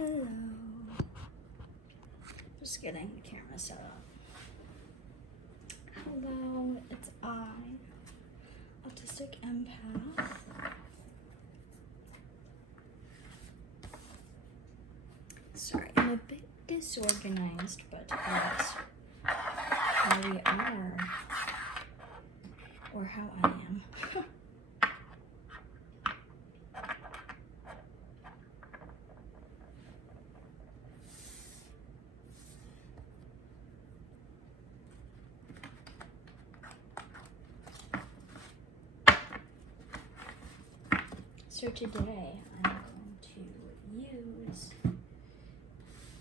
Hello. Just getting the camera set up. Hello, it's I, Autistic Empath. Sorry, I'm a bit disorganized, but that's how we are. Or how I am. So today I'm going to use,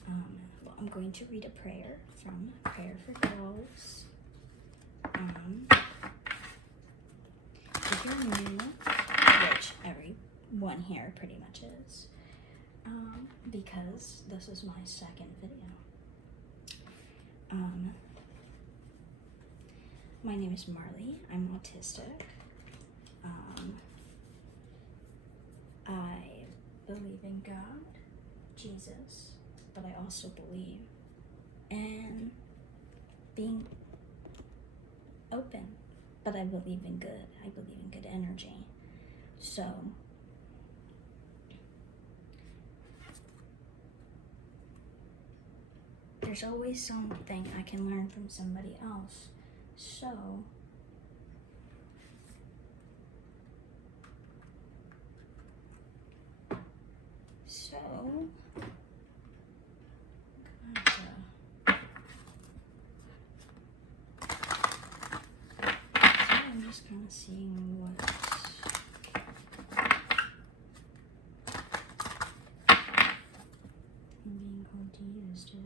I'm going to read a prayer from Prayer for Girls. If you're new, which everyone here pretty much is, because this is my second video. My name is Marley. I'm autistic. I believe in God, Jesus, but I also believe in being open, but I believe in good. I believe in good energy. So, there's always something I can learn from somebody else. So, I'm just kind of seeing what's being called to use today.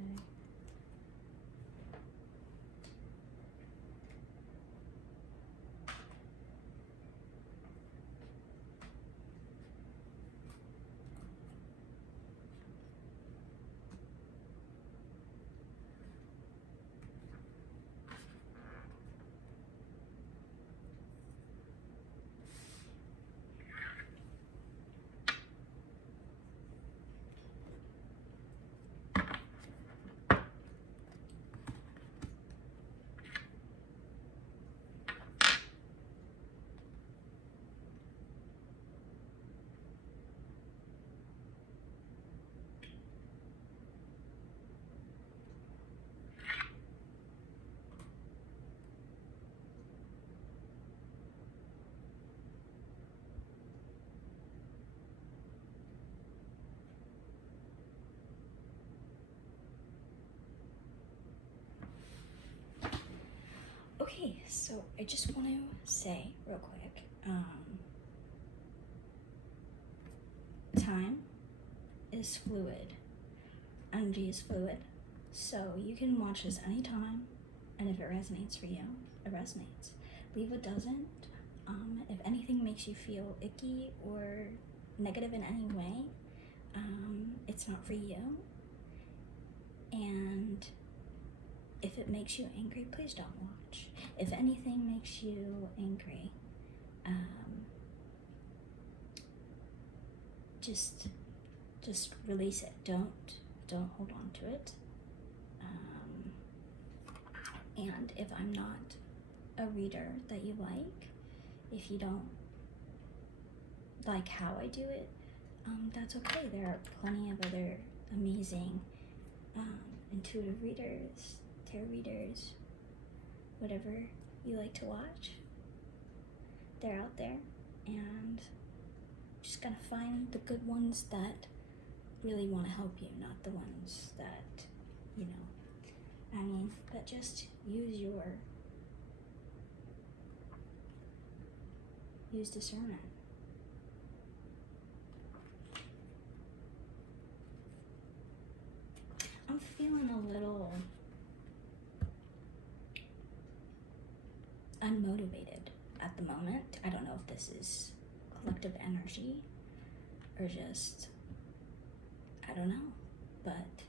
Okay, so I just want to say real quick, time is fluid, energy is fluid, so you can watch this anytime, and if it resonates for you, it resonates. Leave what doesn't. If anything makes you feel icky or negative in any way, it's not for you, and if it makes you angry, please don't watch. If anything makes you angry, just release it. Don't hold on to it. And if I'm not a reader that you like, if you don't like how I do it, that's okay. There are plenty of other amazing intuitive readers, tarot readers, whatever you like to watch. They're out there, and just gotta find the good ones that really want to help you, not the ones that, that just use discernment. I'm feeling a little unmotivated at the moment. I don't know if this is collective energy or just, I don't know, but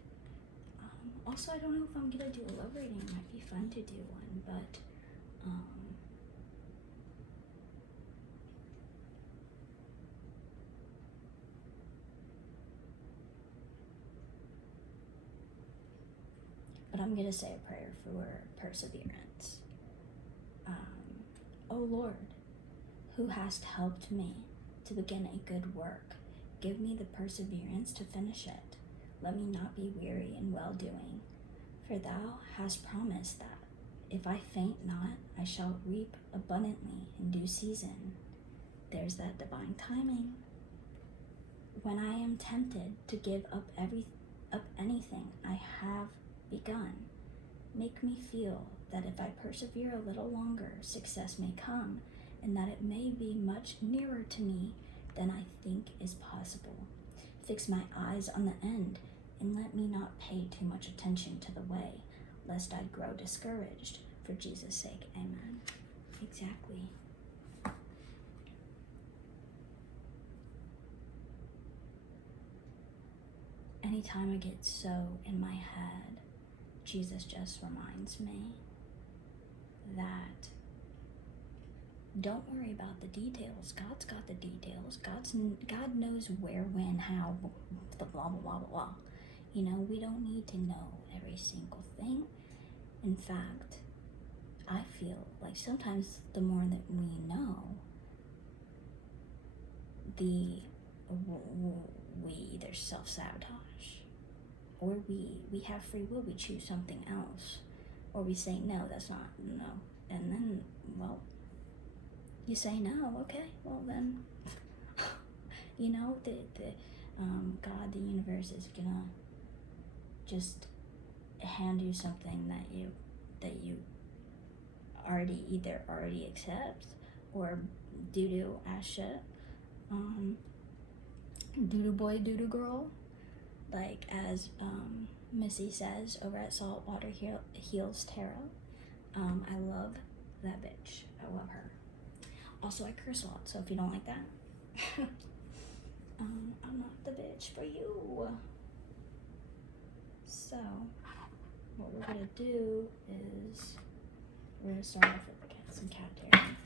also I don't know if I'm gonna do a love reading. It might be fun to do one, but But I'm going to say a prayer for perseverance. O Lord, who hast helped me to begin a good work, give me the perseverance to finish it. Let me not be weary in well-doing. For thou hast promised that, if I faint not, I shall reap abundantly in due season. There's that divine timing. When I am tempted to give up anything I have begun, make me feel that if I persevere a little longer, success may come, and that it may be much nearer to me than I think is possible. Fix my eyes on the end, and let me not pay too much attention to the way, lest I grow discouraged. For Jesus' sake, amen. Exactly. Anytime I get so in my head, Jesus just reminds me that don't worry about the details. God's got the details. God knows where, when, how, blah, blah, blah, blah, blah. You know, we don't need to know every single thing. In fact, I feel like sometimes the more that we know, we either self-sabotage, or we have free will, we choose something else, or we say, no, that's not, no. And then, well, you say no, okay, well then, you know, God, the universe is gonna just hand you something that you already accept, or doo-doo ass shit, doo-doo boy, doo-doo girl, like as Missy says over at Saltwater Heals Tarot. I love that bitch. I love her. Also, I curse a lot, so if you don't like that, I'm not the bitch for you. So, what we're gonna do is we're gonna start off with some cat tearing.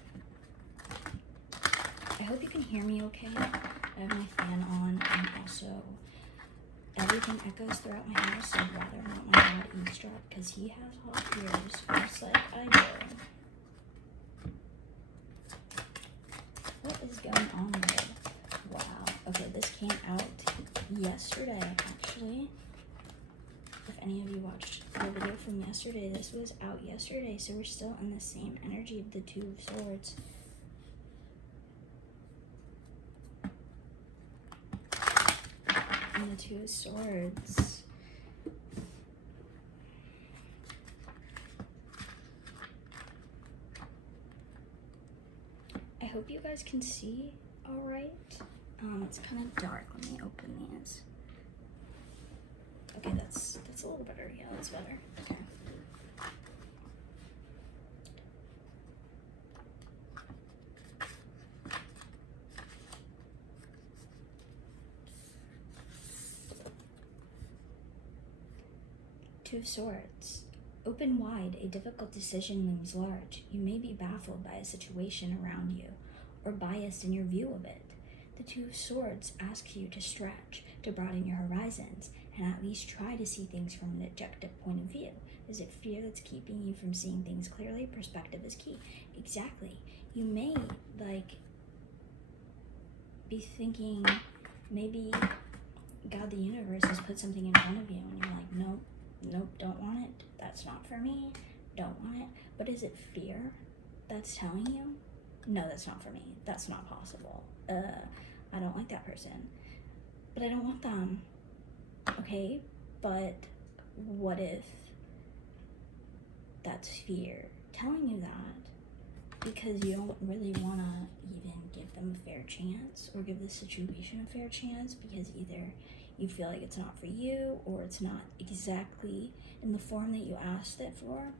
I hope you can hear me okay. I have my fan on, and also everything echoes throughout my house, so I'd rather not my dad eavesdrop because he has hot ears, just like I do. What is going on there? Wow. Okay, this came out yesterday, actually. If any of you watched the video from yesterday, this was out yesterday, so we're still in the same energy of the Two of Swords. And the Two of Swords. I hope you guys can see all right. It's kind of dark. Let me open these. Okay, that's a little better. Yeah, that's better. Okay. Two of Swords. Open wide, a difficult decision looms large. You may be baffled by a situation around you, or biased in your view of it. The Two of Swords asks you to stretch, to broaden your horizons, and at least try to see things from an objective point of view. Is it fear that's keeping you from seeing things clearly? Perspective is key. Exactly. You may, be thinking, maybe God, the universe, has put something in front of you, and you're like, nope, don't want it. That's not for me. Don't want it. But is it fear that's telling you, no, that's not for me. That's not possible. I don't like that person. But I don't want them. Okay, but what if that's fear telling you that because you don't really want to even give them a fair chance, or give the situation a fair chance, because either you feel like it's not for you, or it's not exactly in the form that you asked it for.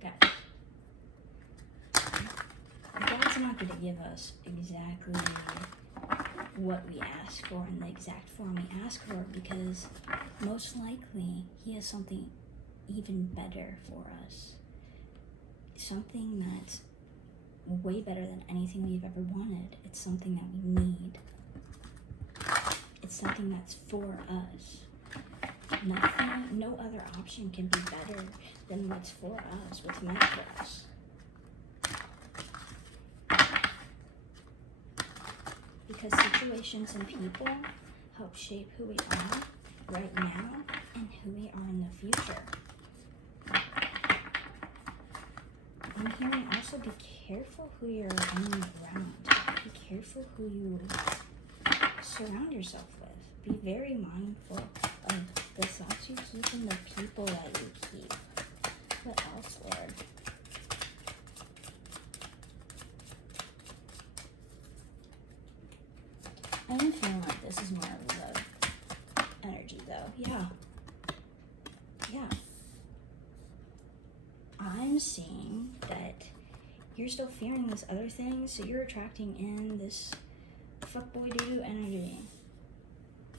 Okay. God's not going to give us exactly what we ask for in the exact form we ask for, because most likely he has something even better for us. Something that's way better than anything we've ever wanted. It's something that we need. It's something that's for us. Nothing, no other option can be better than what's for us, what's meant for us. Because situations and people help shape who we are right now and who we are in the future. I'm hearing also be careful who you're hanging around. Be careful who you surround yourself with. Be very mindful of the thoughts you keep and the people that you keep. What else, Lord? I am feeling like this is more love energy, though. Yeah. I'm seeing that you're still fearing this other thing, so you're attracting in this fuckboy doo-doo energy.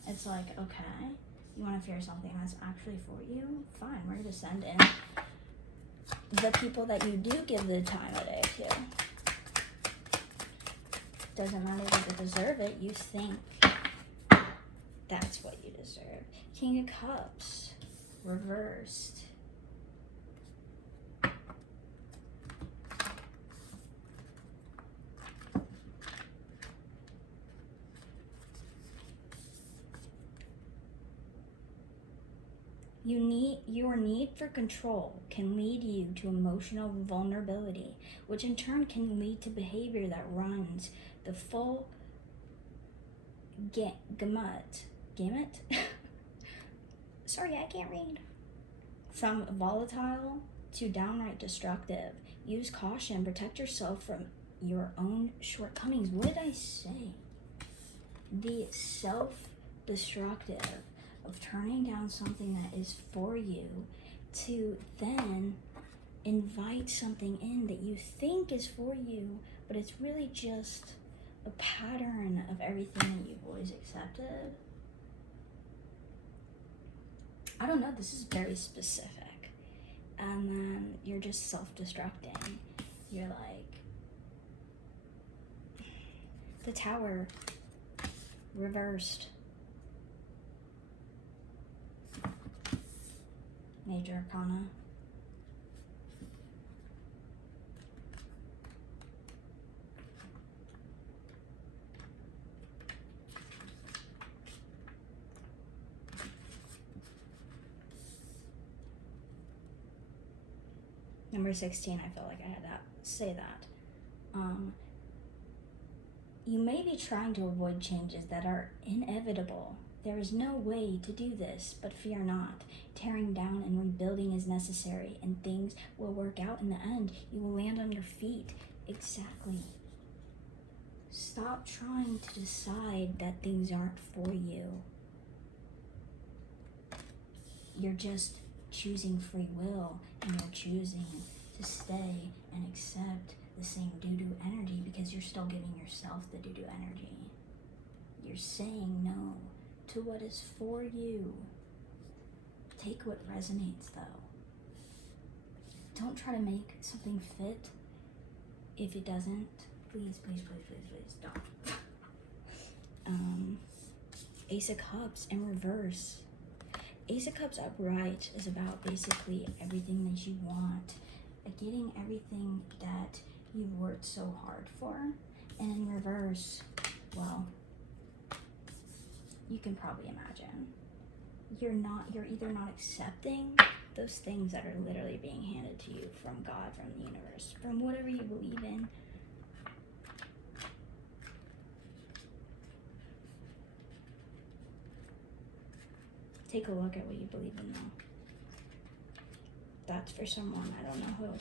It's like, okay, you want to fear something that's actually for you? Fine, we're going to send in the people that you do give the time of day to. Doesn't matter that they deserve it, you think that's what you deserve. King of Cups, reversed. Your need for control can lead you to emotional vulnerability, which in turn can lead to behavior that runs the full gamut. Sorry, I can't read. From volatile to downright destructive. Use caution. Protect yourself from your own shortcomings. What did I say? The self-destructive of turning down something that is for you to then invite something in that you think is for you, but it's really just a pattern of everything that you've always accepted. I don't know, this is very specific. And then you're just self-destructing. You're like, the Tower reversed. Major Arcana. Number 16, I feel like I had to say that. You may be trying to avoid changes that are inevitable. There is no way to do this, but fear not. Tearing down and rebuilding is necessary, and things will work out in the end. You will land on your feet. Exactly. Stop trying to decide that things aren't for you. You're just choosing free will, and you're choosing to stay and accept the same doo-doo energy because you're still giving yourself the doo-doo energy. You're saying no to what is for you. Take what resonates, though. Don't try to make something fit if it doesn't. Please, please, please, please, please don't. Ace of Cups in reverse. Ace of Cups upright is about basically everything that you want, getting everything that you've worked so hard for. And in reverse, well, you can probably imagine. You're either not accepting those things that are literally being handed to you from God, from the universe, from whatever you believe in. Take a look at what you believe in, though. That's for someone, I don't know who.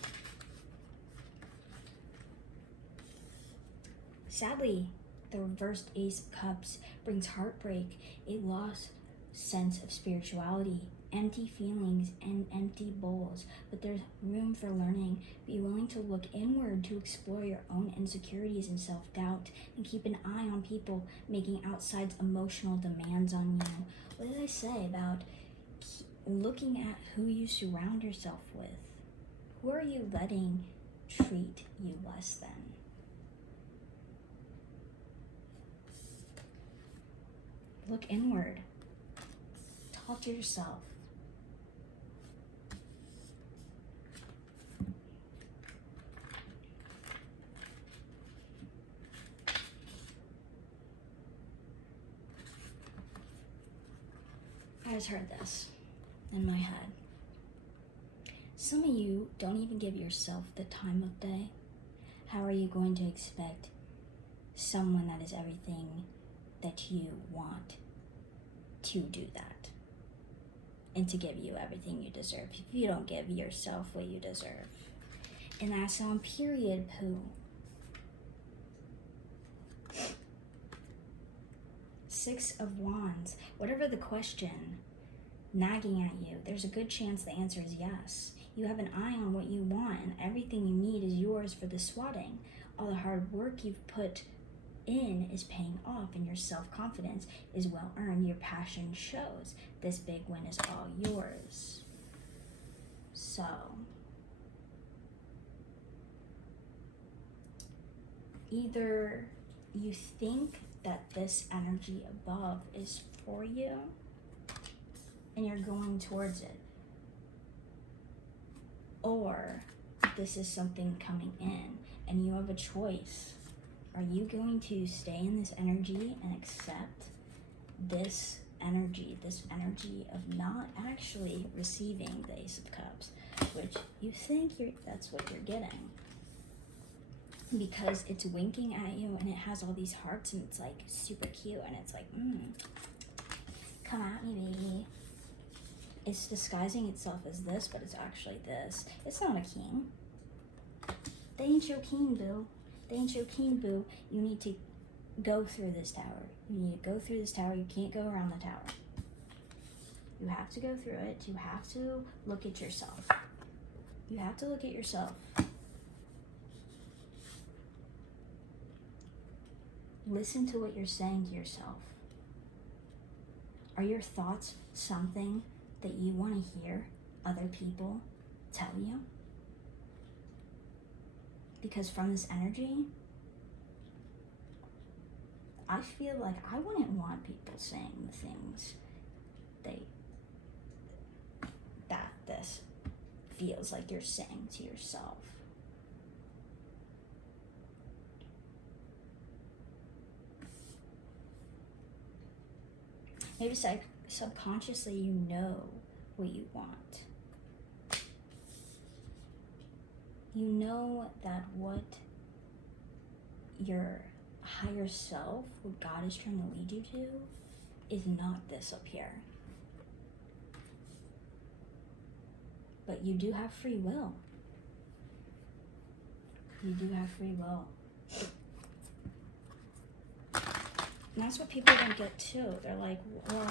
Sadly, the reversed Ace of Cups brings heartbreak, a lost sense of spirituality, empty feelings, and empty bowls. But there's room for learning. Be willing to look inward to explore your own insecurities and self-doubt, and keep an eye on people making outside emotional demands on you. What did I say about looking at who you surround yourself with? Who are you letting treat you less than? Look inward. Talk to yourself. I just heard this in my head. Some of you don't even give yourself the time of day. How are you going to expect someone that is everything that you want to do that and to give you everything you deserve if you don't give yourself what you deserve? And that's on period poo. Six of Wands. Whatever the question nagging at you, there's a good chance the answer is yes. You have an eye on what you want, and everything you need is yours for the swatting. All the hard work you've put in is paying off, and your self-confidence is well earned. Your passion shows. This big win is all yours. So, either you think that this energy above is for you, and you're going towards it, or this is something coming in and you have a choice. Are you going to stay in this energy and accept this energy of not actually receiving the Ace of Cups, which you think that's what you're getting, because it's winking at you and it has all these hearts and it's like super cute and it's like, come at me, baby. It's disguising itself as this, but it's actually this. It's not a king. They ain't your king, boo. They ain't your king, boo. You need to go through this tower. You need to go through this tower. You can't go around the tower. You have to go through it. You have to look at yourself. You have to look at yourself. Listen to what you're saying to yourself. Are your thoughts something that you want to hear other people tell you? Because from this energy, I feel like I wouldn't want people saying the things that this feels like you're saying to yourself. Maybe subconsciously you know what you want. You know that what your higher self, what God is trying to lead you to, is not this up here. But you do have free will. You do have free will. And that's what people don't get too. They're like, well,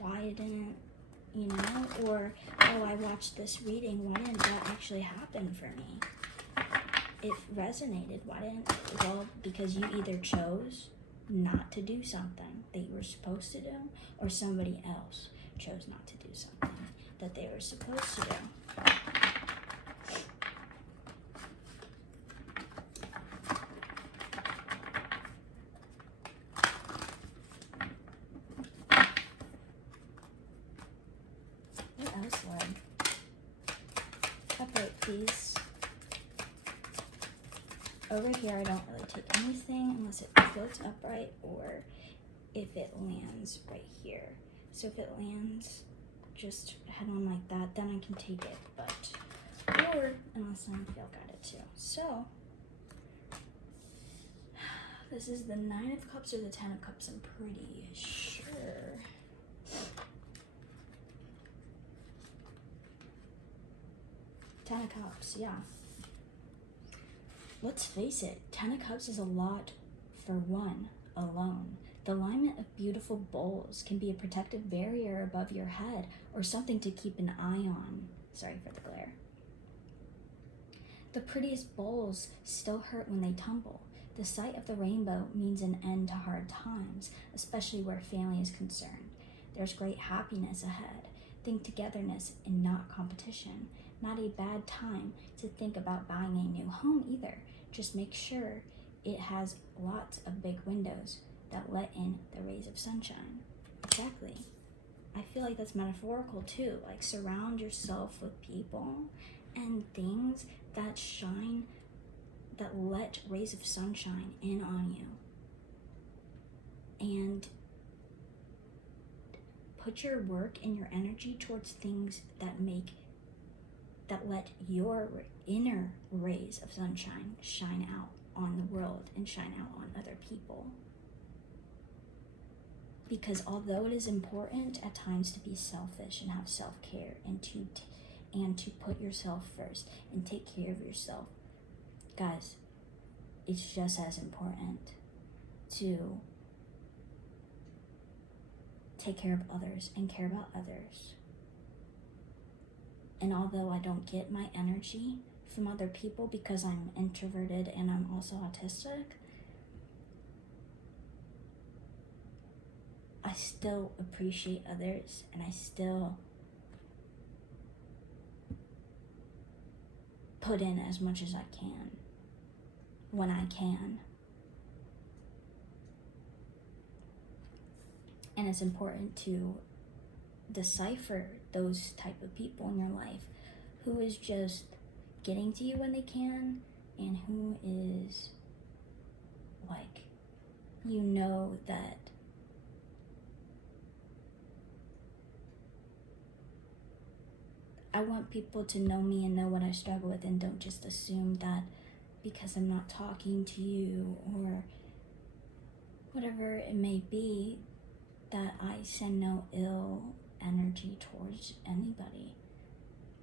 why didn't, you know? Or, oh, I watched this reading. Why didn't that actually happen for me? It resonated. Why didn't, well, because you either chose not to do something that you were supposed to do, or somebody else chose not to do something that they were supposed to do. What else, Lord? Upright, please. Over here, I don't really take anything unless it floats upright or if it lands right here. So if it lands just head on like that, then I can take it, but, or unless I feel guided to. So, this is the 9 of Cups or the 10 of Cups, I'm pretty sure. Ten of Cups, yeah. Let's face it, 10 of Cups is a lot for one alone. The alignment of beautiful bowls can be a protective barrier above your head or something to keep an eye on. Sorry for the glare. The prettiest bowls still hurt when they tumble. The sight of the rainbow means an end to hard times, especially where family is concerned. There's great happiness ahead. Think togetherness and not competition. Not a bad time to think about buying a new home either. Just make sure it has lots of big windows that let in the rays of sunshine. Exactly. I feel like that's metaphorical too. Like, surround yourself with people and things that shine, that let rays of sunshine in on you. And put your work and your energy towards things that let your inner rays of sunshine shine out on the world and shine out on other people. Because although it is important at times to be selfish and have self-care and to put yourself first and take care of yourself, guys, it's just as important to take care of others and care about others. And although I don't get my energy from other people because I'm introverted and I'm also autistic, I still appreciate others, and I still put in as much as I can when I can. And it's important to decipher those type of people in your life, who is just getting to you when they can, and who is like, you know that I want people to know me and know what I struggle with, and don't just assume that because I'm not talking to you or whatever it may be, that I send no ill energy towards anybody.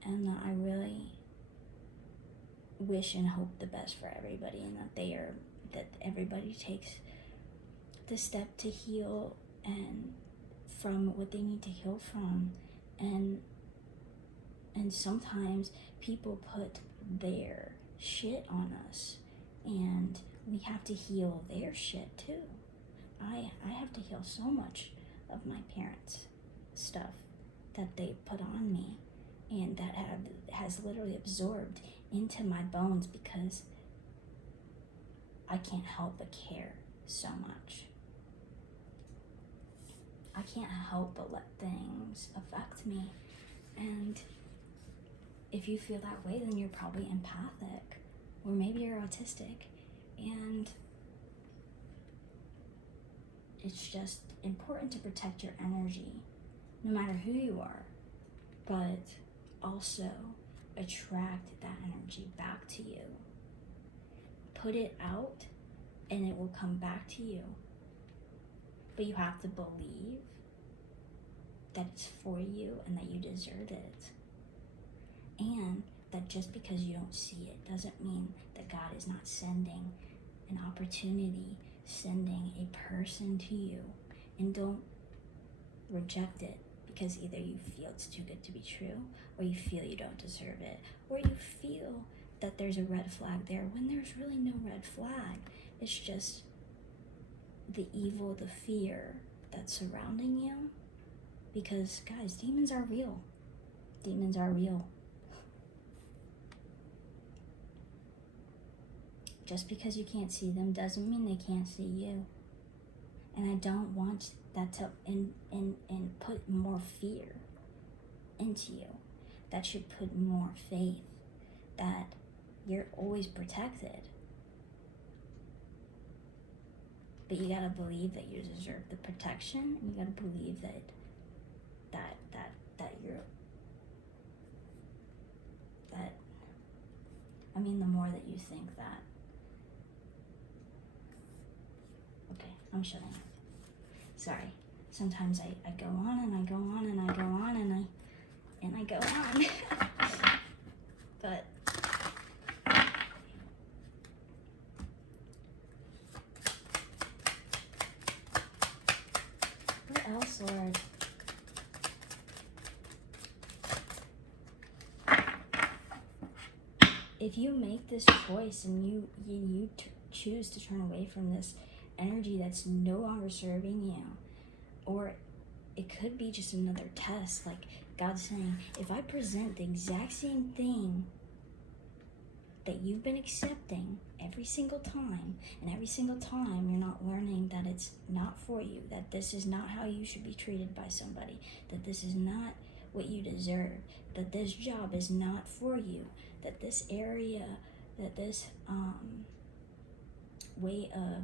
And that I really wish and hope the best for everybody, and that everybody takes the step to heal and from what they need to heal from. And sometimes people put their shit on us, and we have to heal their shit too. I have to heal so much of my parents' stuff that they put on me, and that has literally absorbed into my bones, because I can't help but care so much. I can't help but let things affect me. And if you feel that way, then you're probably empathic, or maybe you're autistic. And it's just important to protect your energy, no matter who you are, but also attract that energy back to you. Put it out and it will come back to you. But you have to believe that it's for you and that you deserve it. And that just because you don't see it doesn't mean that God is not sending an opportunity, sending a person to you. And don't reject it because either you feel it's too good to be true, or you feel you don't deserve it, or you feel that there's a red flag there when there's really no red flag. It's just the evil, the fear that's surrounding you. Because, guys, demons are real. Demons are real. Just because you can't see them doesn't mean they can't see you. And I don't want that to put more fear into you. That should put more faith that you're always protected. But you gotta believe that you deserve the protection, and you gotta believe that you're the more that you think that. Okay, I'm shutting up. Sorry. Sometimes I go on and I go on and I go on and I go on. But what else, Lord? If you make this choice and you choose to turn away from this energy that's no longer serving you, or it could be just another test, like God's saying, if I present the exact same thing that you've been accepting every single time, and every single time you're not learning that it's not for you, that this is not how you should be treated by somebody, that this is not what you deserve, that this job is not for you, that this area, that this way of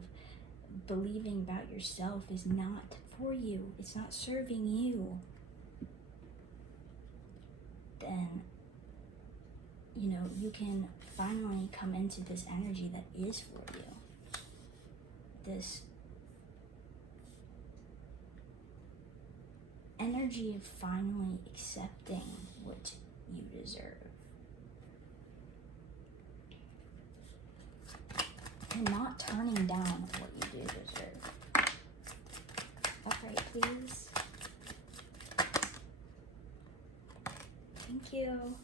believing about yourself is not for you, it's not serving you, then you can finally come into this energy that is for you. This energy of finally accepting what you deserve. And not turning down what you do deserve. Upright, please. Thank you.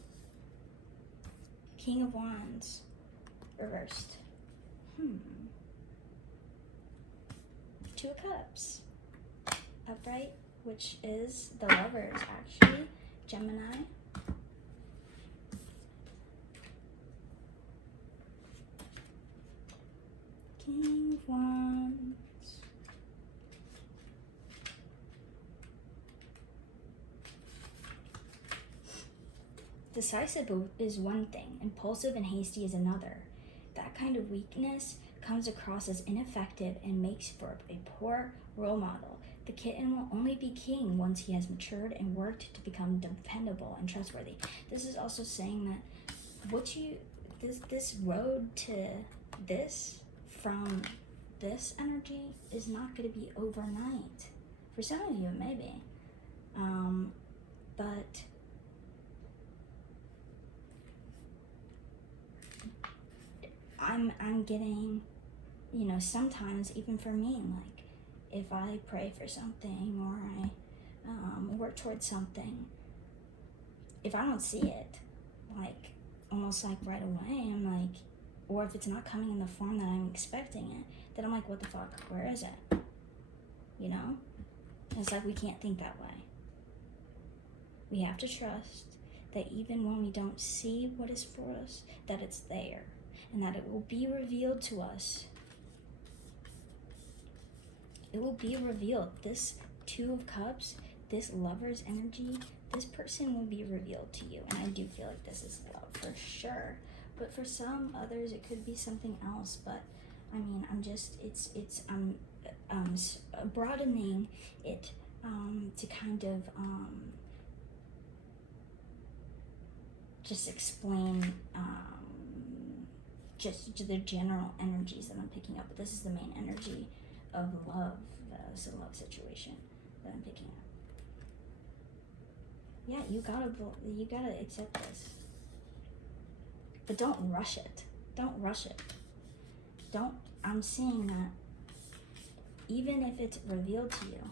King of Wands, reversed. Two of Cups, upright, which is the Lovers, actually. Gemini. King of Wands. Decisive is one thing, impulsive and hasty is another. That kind of weakness comes across as ineffective and makes for a poor role model. The kitten will only be king once he has matured and worked to become dependable and trustworthy. This is also saying that this road to this from this energy is not going to be overnight. For some of you, it may be. But I'm getting, sometimes even for me, like if I pray for something or I work towards something, if I don't see it, like almost like right away, I'm like, or if it's not coming in the form that I'm expecting it, then I'm like, what the fuck, where is it? It's like we can't think that way. We have to trust that even when we don't see what is for us, that it's there. And that it will be revealed to us. It will be revealed. This Two of Cups, this Lover's energy, this person will be revealed to you. And I do feel like this is love for sure. But for some others, it could be something else. But I mean, I'm broadening it to kind of just explain just the general energies that I'm picking up. But this is the main energy of love. This is a love situation that I'm picking up. Yeah, you gotta accept this. But don't rush it. Don't rush it. I'm seeing that even if it's revealed to you,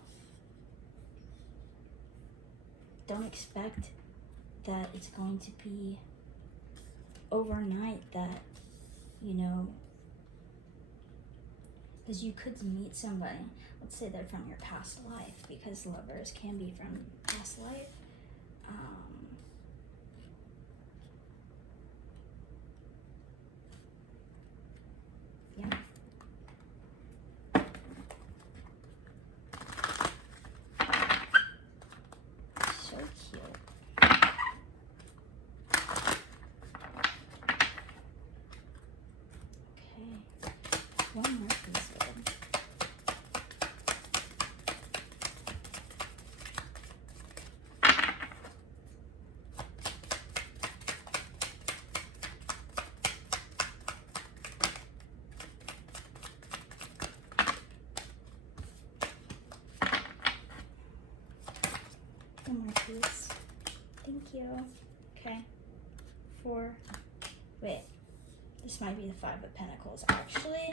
don't expect that it's going to be overnight, that because you could meet somebody, let's say they're from your past life, because lovers can be from past life. Yeah. So cute. One more piece of it. One more piece. Thank you. Okay. 4. Wait. This might be the 5 of Pentacles, actually.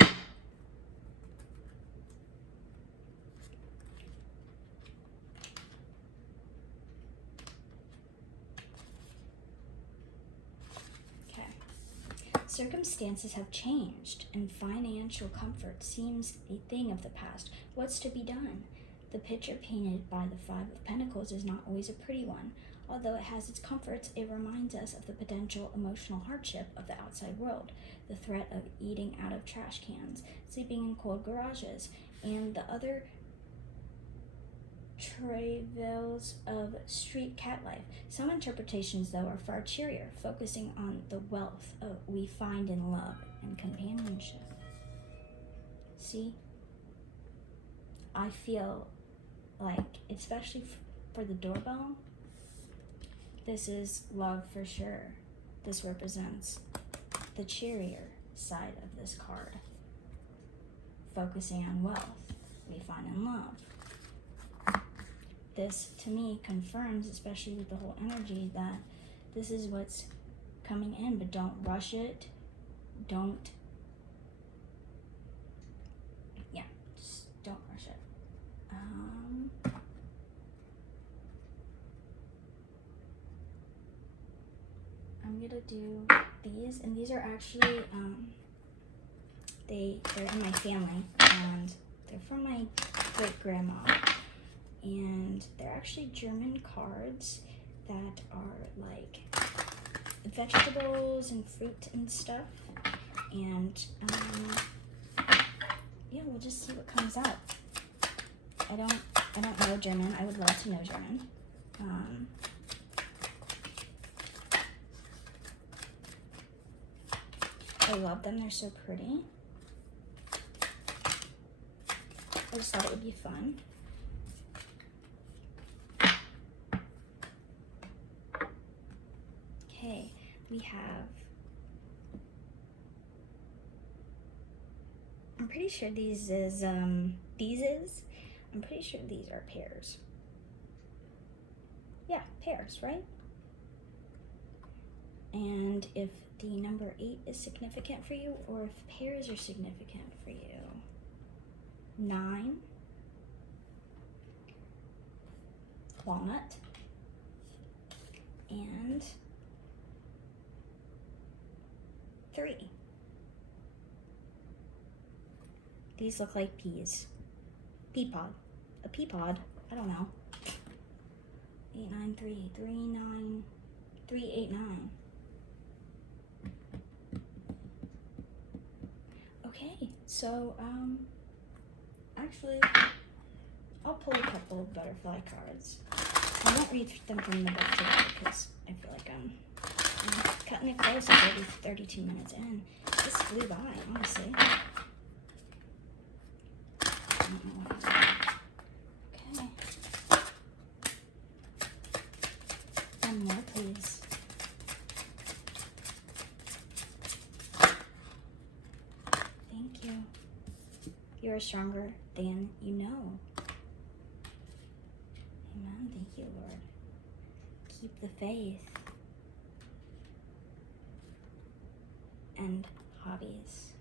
Circumstances have changed, and financial comfort seems a thing of the past. What's to be done? The picture painted by the 5 of Pentacles is not always a pretty one. Although it has its comforts, it reminds us of the potential emotional hardship of the outside world, the threat of eating out of trash cans, sleeping in cold garages, and the other travails of street cat life. Some interpretations, though, are far cheerier, focusing on the wealth we find in love and companionship. See? I feel like, especially for the doorbell, this is love for sure. This represents the cheerier side of this card, focusing on wealth we find in love. This, to me, confirms, especially with the whole energy, that this is what's coming in, but don't rush it. Just don't rush it. I'm gonna do these, and these are actually, they're in my family, and they're from my great-grandma. And they're actually German cards that are like vegetables and fruit and stuff. And yeah, we'll just see what comes out. I don't know German. I would love to know German. I love them. They're so pretty. I just thought it would be fun. Okay, we have, I'm pretty sure I'm pretty sure these are pairs. Yeah, pairs, right? And if the number 8 is significant for you, or if pairs are significant for you. 9, walnut, and 3. These look like peas. Pea pod. A pea pod. I don't know. 8, 9, 3. 3, 9. 3, 8, 9. Okay, so, actually, I'll pull a couple of butterfly cards. I won't read them from the book today because I feel like I'm cutting it close at 32 minutes in. This flew by, honestly. I don't know what happened. Okay. One more, please. Thank you. You are stronger than you know. Amen. Thank you, Lord. Keep the faith. And hobbies.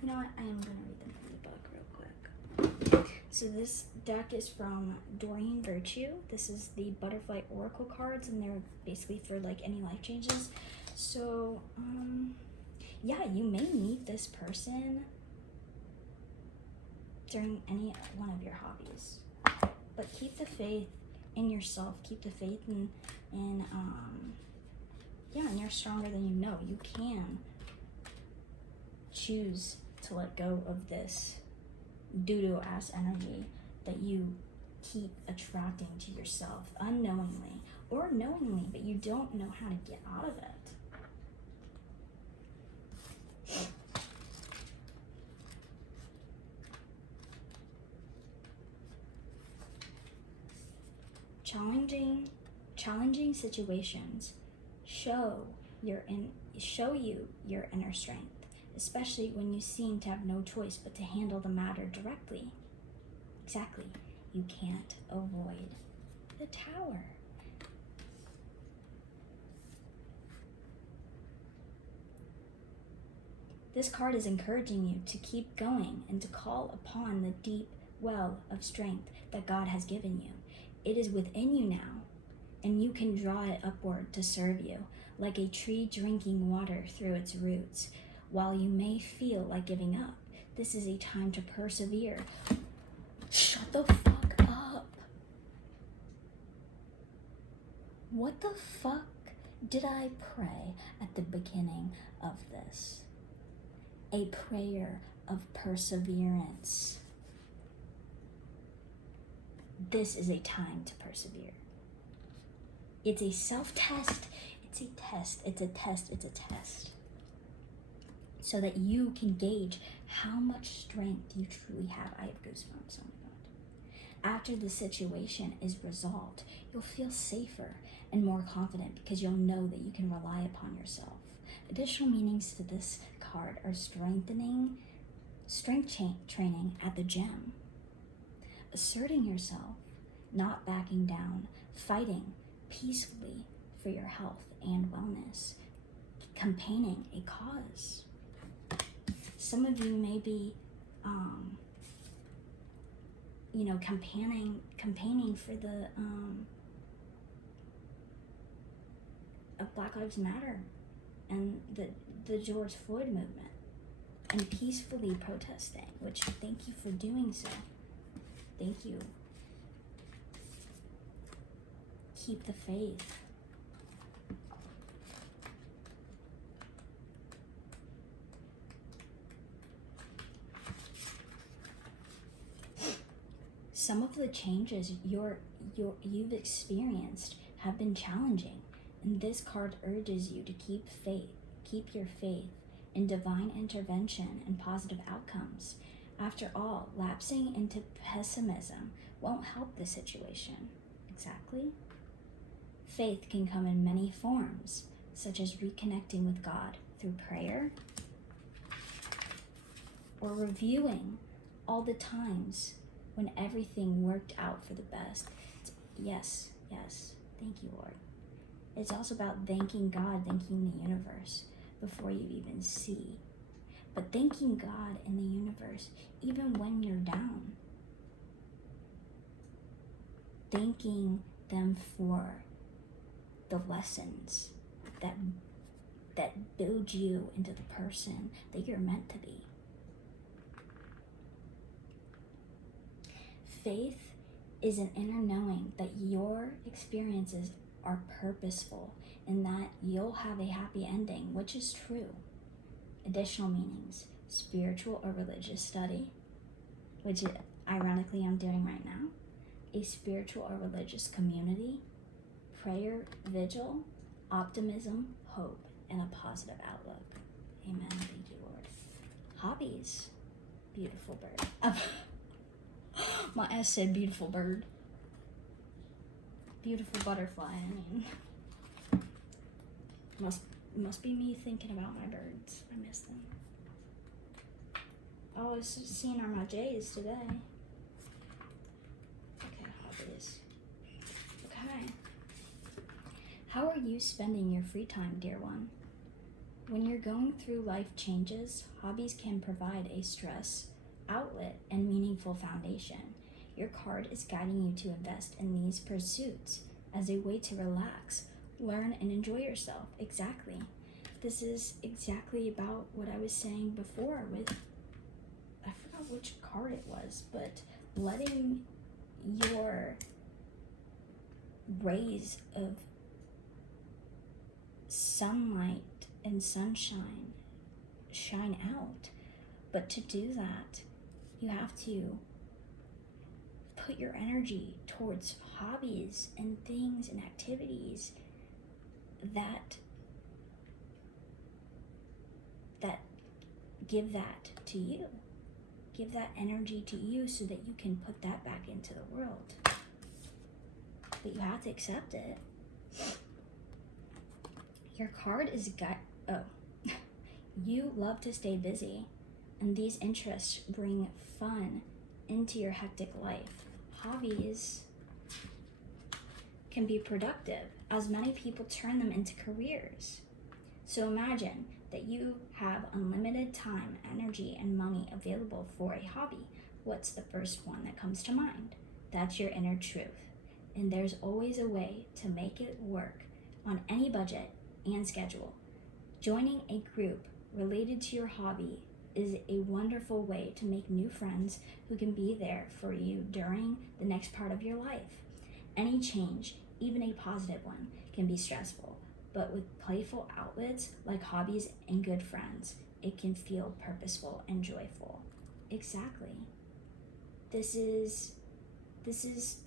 You know what? I am going to read them from the book real quick. So this deck is from Doreen Virtue. This is the Butterfly Oracle cards, and they're basically for like any life changes. So, yeah, you may meet this person during any one of your hobbies. But keep the faith in yourself. Keep the faith in and you're stronger than you know. You can choose to let go of this doo-doo-ass energy that you keep attracting to yourself unknowingly or knowingly, but you don't know how to get out of it. Challenging situations show you your inner strength, especially when you seem to have no choice but to handle the matter directly. Exactly. You can't avoid the Tower. This card is encouraging you to keep going and to call upon the deep well of strength that God has given you. It is within you now, and you can draw it upward to serve you, like a tree drinking water through its roots. While you may feel like giving up, this is a time to persevere. Shut the fuck up. What the fuck did I pray at the beginning of this? A prayer of perseverance. This is a time to persevere. It's a self-test. It's a test. It's a test. It's a test. So that you can gauge how much strength you truly have. I have goosebumps. Oh my God. After the situation is resolved, you'll feel safer and more confident because you'll know that you can rely upon yourself. Additional meanings to this card are strength training at the gym, asserting yourself, not backing down, fighting peacefully for your health and wellness, campaigning a cause. Some of you may be, campaigning for the Black Lives Matter and the George Floyd movement, and peacefully protesting, which thank you for doing so. Thank you. Keep the faith. Some of the changes you've experienced have been challenging, and this card urges you to keep your faith in divine intervention and positive outcomes. After all, lapsing into pessimism won't help the situation. Exactly. Faith can come in many forms, such as reconnecting with God through prayer, or reviewing all the times when everything worked out for the best. Yes, thank you, Lord. It's also about thanking God, thanking the universe before you even see. But thanking God and the universe even when you're down. Thanking them for the lessons that build you into the person that you're meant to be. Faith is an inner knowing that your experiences are purposeful and that you'll have a happy ending, which is true. Additional meanings: spiritual or religious study, which ironically I'm doing right now, a spiritual or religious community, prayer, vigil, optimism, hope, and a positive outlook. Amen. Thank you, Lord. Hobbies. Beautiful bird. My S said beautiful bird. Beautiful butterfly, I mean. Must be me thinking about my birds. I miss them. Oh, I was seeing are my jays today. Okay, hobbies. Okay. How are you spending your free time, dear one? When you're going through life changes, hobbies can provide a stress outlet and meaningful foundation. Your card is guiding you to invest in these pursuits as a way to relax, learn, and enjoy yourself. Exactly. This is exactly about what I was saying before with, I forgot which card it was, but letting your rays of sunlight and sunshine shine out. But to do that, you have to put your energy towards hobbies and things and activities that give that to you. Give that energy to you so that you can put that back into the world. But you have to accept it. Your card is you love to stay busy, and these interests bring fun into your hectic life. Hobbies can be productive, as many people turn them into careers. So imagine that you have unlimited time, energy, and money available for a hobby. What's the first one that comes to mind? That's your inner truth. And there's always a way to make it work on any budget and schedule. Joining a group related to your hobby is a wonderful way to make new friends who can be there for you during the next part of your life. Any change, even a positive one, can be stressful, but with playful outlets like hobbies and good friends, it can feel purposeful and joyful. Exactly. This is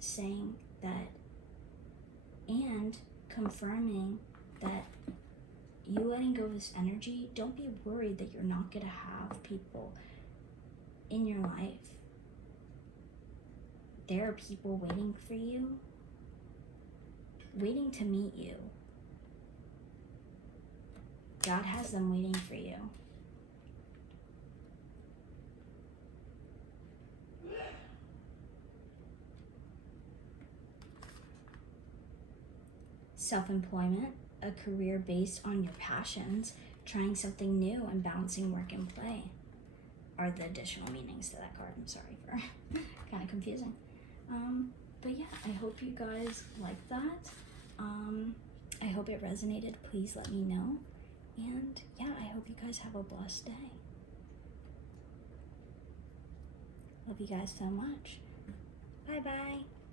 saying that and confirming that you letting go of this energy, don't be worried that you're not going to have people in your life. There are people waiting for you, waiting to meet you. God has them waiting for you. Self-employment, a career based on your passions, trying something new and balancing work and play are the additional meanings to that card. I'm sorry for kind of confusing. But yeah, I hope you guys like that. I hope it resonated. Please let me know. And yeah, I hope you guys have a blessed day. Love you guys so much. Bye-bye.